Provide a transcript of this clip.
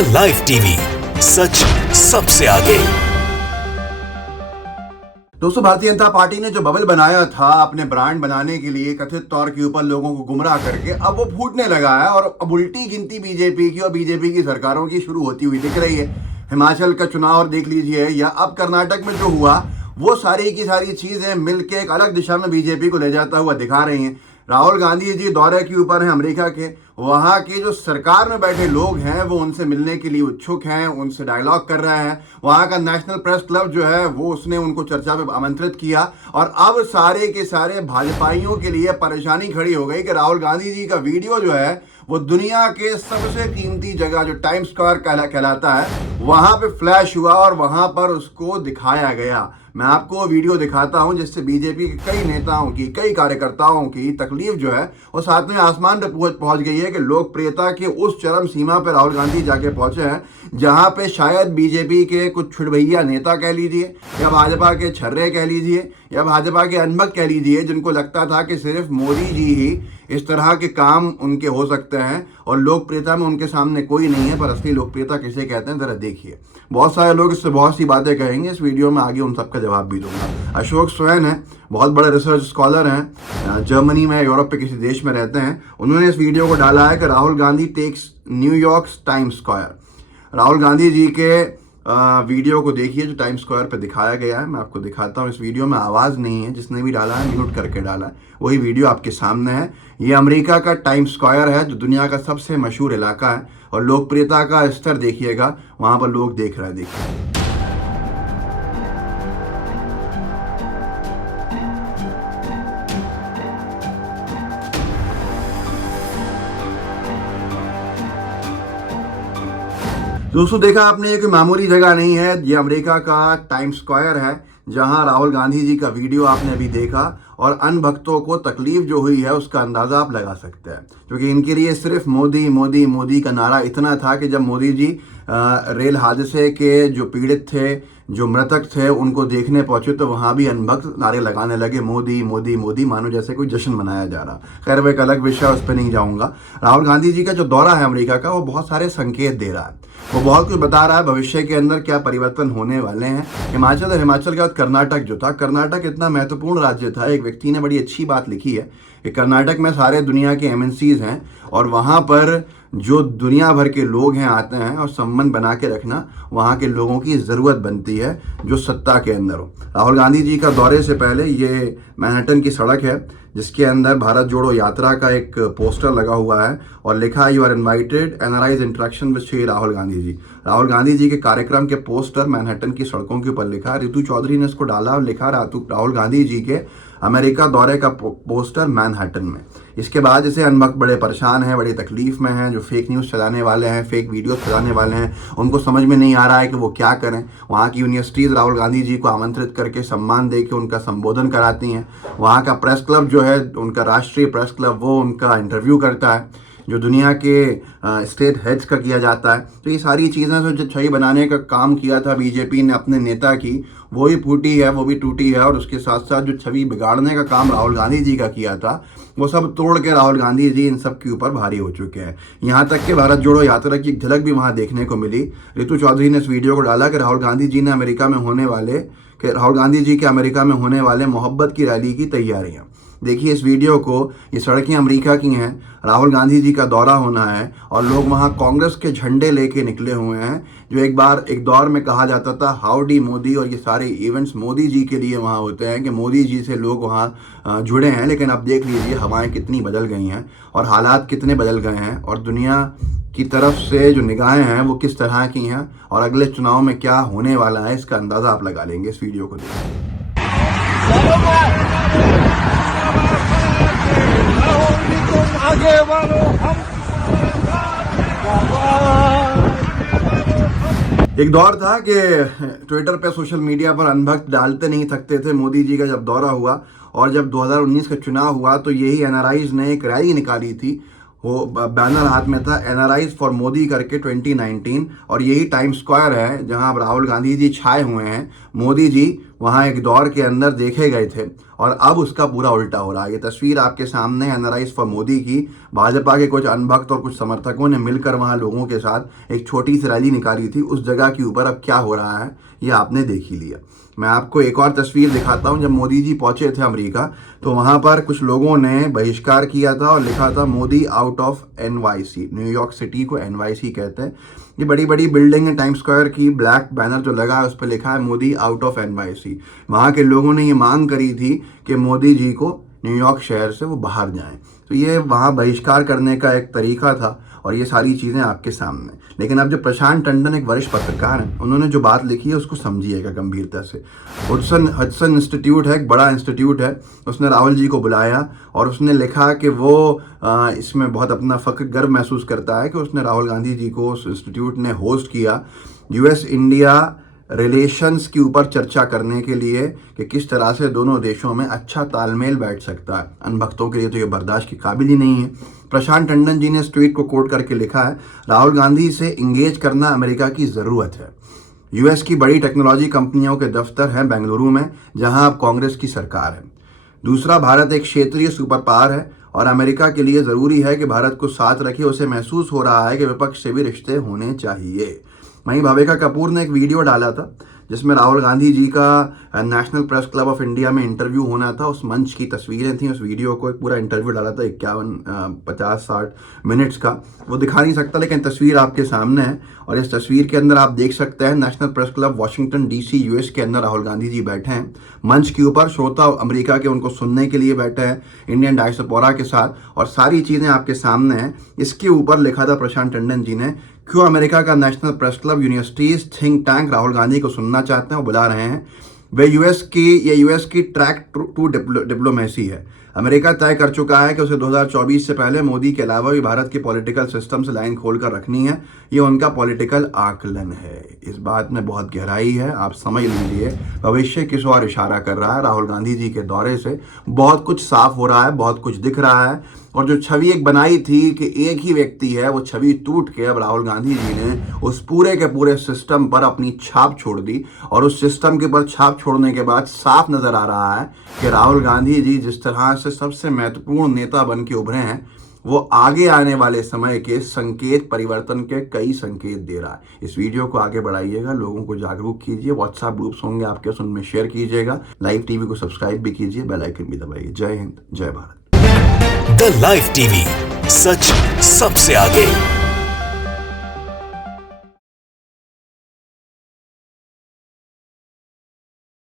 India live TV, सच सबसे आगे। दोस्तों, भारतीय जनता पार्टी ने जो बबल बनाया था अपने ब्रांड बनाने के लिए कथित तौर के ऊपर लोगों को गुमराह करके, अब वो फूटने लगा है और अब उल्टी गिनती बीजेपी की और बीजेपी की सरकारों की शुरू होती हुई दिख रही है। हिमाचल का चुनाव देख लीजिए या अब कर्नाटक में जो हुआ, वो सारी की सारी चीजें मिलकर एक अलग दिशा में बीजेपी को ले जाता हुआ दिखा रही हैं। राहुल गांधी जी दौरे के ऊपर हैं अमेरिका के, वहाँ के जो सरकार में बैठे लोग हैं वो उनसे मिलने के लिए उत्सुक हैं, उनसे डायलॉग कर रहे हैं। वहाँ का नेशनल प्रेस क्लब जो है वो उसने उनको चर्चा में आमंत्रित किया और अब सारे के सारे भाजपाइयों के लिए परेशानी खड़ी हो गई कि राहुल गांधी जी का वीडियो जो है वो दुनिया के सबसे कीमती जगह जो टाइम्स स्क्वायर कहलाता है वहाँ पे फ्लैश हुआ और वहाँ पर उसको दिखाया गया। मैं आपको वो वीडियो दिखाता हूं जिससे बीजेपी के कई नेताओं की, कई कार्यकर्ताओं की तकलीफ जो है वो साथ में आसमान पर पहुंच गई है कि लोकप्रियता के उस चरम सीमा पर राहुल गांधी जाके पहुंचे हैं जहां पे शायद बीजेपी के कुछ छुड़भैया नेता कह लीजिए या भाजपा के छर्रे कह लीजिए या भाजपा के अनबक कह लीजिए, जिनको लगता था कि सिर्फ मोदी जी ही इस तरह के काम उनके हो सकते हैं और लोकप्रियता में उनके सामने कोई नहीं है। पर असली लोकप्रियता किसे कहते हैं जरा देखिए। बहुत सारे लोग इससे बहुत सी बातें कहेंगे, इस वीडियो में आगे उन सबका जवाब भी दूंगा। अशोक स्वैन है, बहुत बड़े रिसर्च स्कॉलर हैं, जर्मनी में, यूरोप के किसी देश में रहते हैं। उन्होंने इस वीडियो को डाला है कि Rahul Gandhi takes New York Times Square. Rahul Gandhi ji के वीडियो को देखिए जो टाइम्स स्क्वायर पे दिखाया गया है। मैं आपको दिखाता हूँ। इस वीडियो में आवाज़ नहीं है, जिसने भी डाला है म्यूट करके डाला है। वही वीडियो आपके सामने है। ये अमेरिका का टाइम्स स्क्वायर है जो दुनिया का सबसे मशहूर इलाका है और लोकप्रियता का स्तर देखिएगा, वहाँ पर लोग देख रहे हैं। देखिए दोस्तों, देखा आपने, ये कोई मामूली जगह नहीं है। ये अमेरिका का टाइम्स स्क्वायर है जहां राहुल गांधी जी का वीडियो आपने अभी देखा और अन्य भक्तों को तकलीफ जो हुई है उसका अंदाजा आप लगा सकते हैं, क्योंकि इनके लिए सिर्फ मोदी मोदी मोदी का नारा इतना था कि जब मोदी जी रेल हादसे के जो पीड़ित थे, जो मृतक थे, उनको देखने पहुंचे तो वहां भी अनभक्त नारे लगाने लगे, मोदी मोदी मोदी, मानो जैसे कोई जश्न मनाया जा रहा। खैर वो एक अलग विषय, उस पर नहीं जाऊंगा। राहुल गांधी जी का जो दौरा है अमेरिका का, वो बहुत सारे संकेत दे रहा है, वो बहुत कुछ बता रहा है भविष्य के अंदर क्या परिवर्तन होने वाले हैं। हिमाचल के बाद कर्नाटक जो था, कर्नाटक इतना महत्वपूर्ण राज्य था। एक व्यक्ति ने बड़ी अच्छी बात लिखी है कि कर्नाटक में सारे दुनिया के एमएनसीज हैं और वहाँ पर जो दुनिया भर के लोग हैं आते हैं और संबंध बना के रखना वहाँ के लोगों की ज़रूरत बनती है जो सत्ता के अंदर हो। राहुल गांधी जी का दौरे से पहले ये मैनहट्टन की सड़क है जिसके अंदर भारत जोड़ो यात्रा का एक पोस्टर लगा हुआ है और लिखा है, you are invited NRIs interaction with Shri Rahul Gandhi ji. Rahul Gandhi ji के कार्यक्रम के पोस्टर मैनहट्टन की सड़कों के ऊपर लिखा है। रितु चौधरी ने इसको डाला और लिखा राहुल गांधी जी के अमेरिका दौरे का पोस्टर मैनहट्टन में। इसके बाद इसे अनबक बड़े परेशान हैं, बड़ी तकलीफ में हैं। जो फेक न्यूज़ चलाने वाले हैं, फेक वीडियो चलाने वाले हैं, उनको समझ में नहीं आ रहा है कि वो क्या करें। वहाँ की यूनिवर्सिटीज़ राहुल गांधी जी को आमंत्रित करके सम्मान दे के उनका संबोधन कराती हैं। वहाँ का प्रेस क्लब जो है उनका राष्ट्रीय प्रेस क्लब, वो उनका इंटरव्यू करता है जो दुनिया के स्टेट हेड्स का किया जाता है। तो ये सारी चीज़ें जो छवि बनाने का काम किया था बीजेपी ने अपने नेता की, वो ही फूटी है, वो भी टूटी है। और उसके साथ साथ जो छवि बिगाड़ने का काम राहुल गांधी जी का किया था वो सब तोड़ के राहुल गांधी जी इन सब के ऊपर भारी हो चुके हैं। यहाँ तक कि भारत जोड़ो यात्रा की एक झलक भी वहाँ देखने को मिली। रितु चौधरी ने इस वीडियो को डाला कि राहुल गांधी जी के अमेरिका में होने वाले मोहब्बत की रैली की तैयारियाँ। देखिए इस वीडियो को, ये सड़कें अमेरिका की हैं, राहुल गांधी जी का दौरा होना है और लोग वहाँ कांग्रेस के झंडे लेके निकले हुए हैं। जो एक दौर में कहा जाता था हाउडी मोदी, और ये सारे इवेंट्स मोदी जी के लिए वहाँ होते हैं कि मोदी जी से लोग वहाँ जुड़े हैं। लेकिन अब देख लीजिए हवाएं कितनी बदल गई हैं और हालात कितने बदल गए हैं और दुनिया की तरफ से जो निगाहें हैं वो किस तरह की हैं और अगले चुनाव में क्या होने वाला है इसका अंदाज़ा आप लगा लेंगे इस वीडियो को देखिए। एक दौर था कि ट्विटर पे, सोशल मीडिया पर अनभक्त डालते नहीं थकते थे। मोदी जी का जब दौरा हुआ और जब 2019 का चुनाव हुआ तो यही एनआरआईज ने एक रैली निकाली थी, वो बैनर हाथ में था, एनआरआईज फॉर मोदी करके 2019। और यही टाइम्स स्क्वायर है जहां अब राहुल गांधी जी छाए हुए हैं। मोदी जी वहां एक दौर के अंदर देखे गए थे और अब उसका पूरा उल्टा हो रहा है। ये तस्वीर आपके सामने एनालाइज फॉर मोदी की भाजपा के कुछ अनभक्त और कुछ समर्थकों ने मिलकर वहां लोगों के साथ एक छोटी सी रैली निकाली थी। उस जगह के ऊपर अब क्या हो रहा है ये आपने देख ही लिया। मैं आपको एक और तस्वीर दिखाता हूं। जब मोदी जी पहुंचे थे अमेरिका तो वहां पर कुछ लोगों ने बहिष्कार किया था और लिखा था Modi out of NYC। New York city को NYC कहते हैं। ये बड़ी बड़ी बिल्डिंग है टाइम स्क्वायर की, ब्लैक बैनर जो लगा है उस पर लिखा है मोदी आउट ऑफ NYC। वहाँ के लोगों ने ये मांग करी थी कि मोदी जी को न्यूयॉर्क शहर से वो बाहर जाएं। तो ये वहाँ बहिष्कार करने का एक तरीका था और ये सारी चीज़ें आपके सामने। लेकिन अब जो प्रशांत टंडन एक वरिष्ठ पत्रकार हैं, उन्होंने जो बात लिखी है उसको समझिएगा गंभीरता से। हडसन इंस्टीट्यूट है, एक बड़ा इंस्टीट्यूट है, उसने राहुल जी को बुलाया और उसने लिखा कि वो इसमें बहुत अपना फ़ख्र गर्व महसूस करता है कि उसने राहुल गांधी जी को उस इंस्टीट्यूट ने होस्ट किया US इंडिया रिलेशंस के ऊपर चर्चा करने के लिए कि किस तरह से दोनों देशों में अच्छा तालमेल बैठ सकता है। अनभक्तों के लिए तो ये बर्दाश्त की काबिल ही नहीं है। प्रशांत टंडन जी ने इस ट्वीट को कोट करके लिखा है, राहुल गांधी से इंगेज करना अमेरिका की ज़रूरत है। US की बड़ी टेक्नोलॉजी कंपनियों के दफ्तर हैं बेंगलुरु में, जहां अब कांग्रेस की सरकार है। दूसरा, भारत एक क्षेत्रीय सुपर पावर है और अमेरिका के लिए ज़रूरी है कि भारत को साथ रखे। उसे महसूस हो रहा है कि विपक्ष से भी रिश्ते होने चाहिए। वहीं भाविका कपूर ने एक वीडियो डाला था जिसमें राहुल गांधी जी का national press club of India में इंटरव्यू होना था। उस मंच की तस्वीरें थी। उस वीडियो को एक पूरा इंटरव्यू डाला था 50-60 मिनट्स का। वो दिखा नहीं सकता लेकिन तस्वीर आपके सामने है और इस तस्वीर के अंदर आप देख सकते हैं national press club Washington DC US के अंदर राहुल गांधी जी बैठे हैं। मंच के ऊपर श्रोता अमेरिका के उनको सुनने के लिए बैठे हैं इंडियन डायस्पोरा के साथ और सारी चीज़ें आपके सामने हैं। इसके ऊपर लिखा था प्रशांत टंडन जी ने, क्यों अमेरिका का national press club, universities, think tank Rahul Gandhi को सुनना चाहते हैं और बुला रहे हैं। वे US की ट्रैक टू डिप्लोमेसी है। अमेरिका तय कर चुका है कि उसे 2024 से पहले मोदी के अलावा भी भारत के पॉलिटिकल सिस्टम से लाइन खोलकर रखनी है। ये उनका पॉलिटिकल आकलन है। इस बात में बहुत गहराई है, आप समझ लीजिए। भविष्य किस ओर इशारा कर रहा है। राहुल गांधी जी के दौरे से बहुत कुछ साफ हो रहा है, बहुत कुछ दिख रहा है और जो छवि एक बनाई थी कि एक ही व्यक्ति है, वो छवि टूट के अब राहुल गांधी जी ने उस पूरे के पूरे सिस्टम पर अपनी छाप छोड़ दी और उस सिस्टम के ऊपर छाप छोड़ने के बाद साफ नजर आ रहा है कि राहुल गांधी जी जिस तरह से सबसे महत्वपूर्ण नेता बन के उभरे हैं, वो आगे आने वाले समय के संकेत, परिवर्तन के कई संकेत दे रहा है। इस वीडियो को आगे बढ़ाइएगा, लोगों को जागरूक कीजिए। व्हाट्सएप ग्रुप्स होंगे आपके, उनमें शेयर कीजिएगा। लाइव टीवी को सब्सक्राइब भी कीजिए, बेल आइकन भी दबाइए। जय हिंद, जय भारत। द लाइव टीवी, सच सबसे आगे।